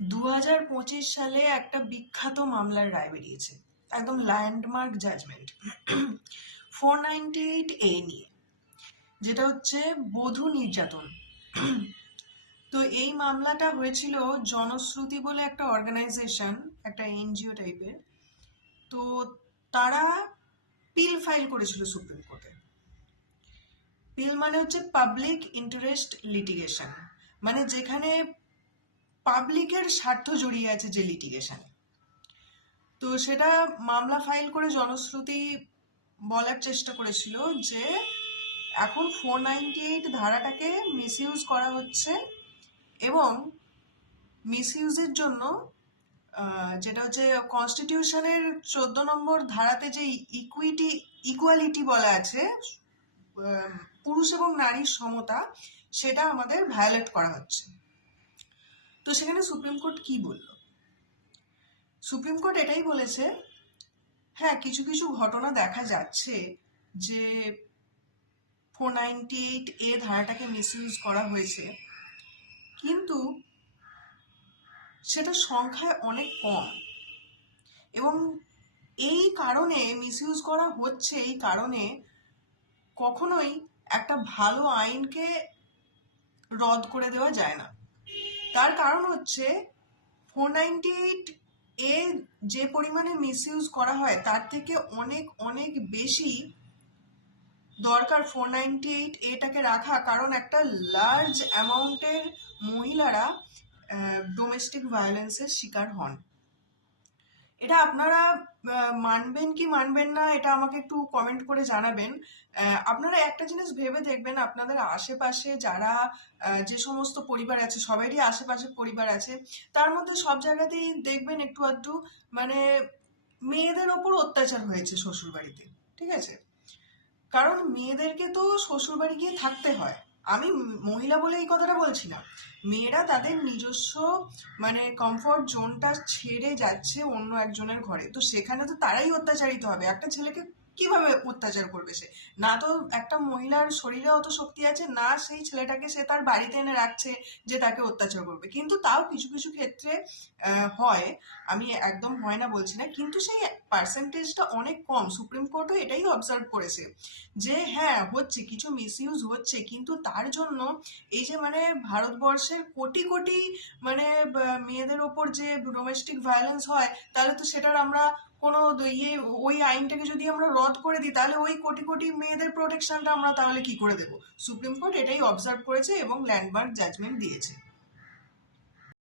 2025 সালে একটা বিখ্যাত মামলার রায় বেরিয়েছে, একদম ল্যান্ডমার্ক জাজমেন্ট 498A নিয়ে, যেটা হচ্ছে বধূ নির্যাতন। তো এই মামলাটা হয়েছিল জনশ্রুতি বলে একটা অর্গানাইজেশন, একটা এনজিও টাইপের। তো তারা পিল ফাইল করেছিল সুপ্রিম কোর্টে। পিল মানে হচ্ছে পাবলিক ইন্টারেস্ট লিটিগেশন, মানে যেখানে পাবলিকের স্বার্থ জড়িয়ে আছে যে লিটিগেশন। তো সেটা মামলা ফাইল করে জনশ্রুতি বলার চেষ্টা করেছিল যে এখন 498 ধারাটাকে মিসইউজ করা হচ্ছে, এবং মিসইউজের জন্য যেটা হচ্ছে কনস্টিটিউশনের 14 নম্বর ধারাতে যে ইকুয়ালিটি বলা আছে, পুরুষ এবং নারীর সমতা, সেটা আমাদের ভায়োলেট করা হচ্ছে। তো সেখানে সুপ্রিম কোর্ট কি বলল? সুপ্রিম কোর্ট এটাই বলেছে, হ্যাঁ কিছু কিছু ঘটনা দেখা যাচ্ছে যে 498A ধারাটাকে মিসইউজ করা হয়েছে, কিন্তু সেটা সংখ্যায় অনেক কম, এবং এই কারণে মিসইউজ করা হচ্ছে, এই কারণে কখনোই একটা ভালো আইনকে রদ করে দেওয়া যায় না। তার কারণ হচ্ছে 498A যে পরিমাণে মিসইউজ করা হয় তার থেকে অনেক অনেক বেশি দরকার 498A রাখা, কারণ একটা লার্জ অ্যামাউন্টের মহিলারা ডোমেস্টিক ভায়োলেন্সের শিকার হন। এটা আপনারা মানবেন কি মানবেন না, এটা আমাকে একটু কমেন্ট করে জানাবেন। আপনারা একটা জিনিস ভেবে দেখবেন, আপনাদের আশেপাশে যারা যে সমস্ত পরিবার আছে, সবারই আশেপাশে পরিবার আছে, তার মধ্যে সব জায়গাতেই দেখবেন একটু আধটু মানে মেয়েদের ওপর অত্যাচার হয়েছে শ্বশুর বাড়িতে, ঠিক আছে? কারণ মেয়েদেরকে তো শ্বশুর বাড়ি গিয়ে থাকতে হয়। আমি মহিলা বলে এই কথাটা বলছি না, মেয়েরা তাদের নিজস্ব মানে কমফর্ট জোনটা ছেড়ে যাচ্ছে অন্য একজনের ঘরে, তো সেখানে তো তারাই অত্যাচারিত হবে। একটা ছেলেকে কিভাবে অত্যাচার করবে সে? না তো একটা মহিলার শরীরে অত শক্তি আছে, না সেই ছেলেটাকে সে তার বাড়িতে এনে রাখছে যে তাকে অত্যাচার করবে। কিন্তু তাও কিছু কিছু ক্ষেত্রে হয়, আমি একদম হয় না বলছি না, কিন্তু সেই পার্সেন্টেজটা অনেক কম। সুপ্রিম কোর্টও এটাই অবজার্ভ করেছে যে হ্যাঁ হচ্ছে, কিছু মিসইউজ হচ্ছে, কিন্তু তার জন্য এই যে মানে ভারতবর্ষের কোটি কোটি মানে মেয়েদের ওপর যে ডোমেস্টিক ভায়োলেন্স হয়, তাহলে তো সেটার আমরা কোনো ইয়ে, ওই আইনটাকে যদি আমরা রদ করে দিই, তাহলে ওই কোটি কোটি মেয়েদের প্রোটেকশনটা আমরা তাহলে কি করে দেবো? সুপ্রিম কোর্ট এটাই অবজার্ভ করেছে এবং ল্যান্ডমার্ক জাজমেন্ট দিয়েছে।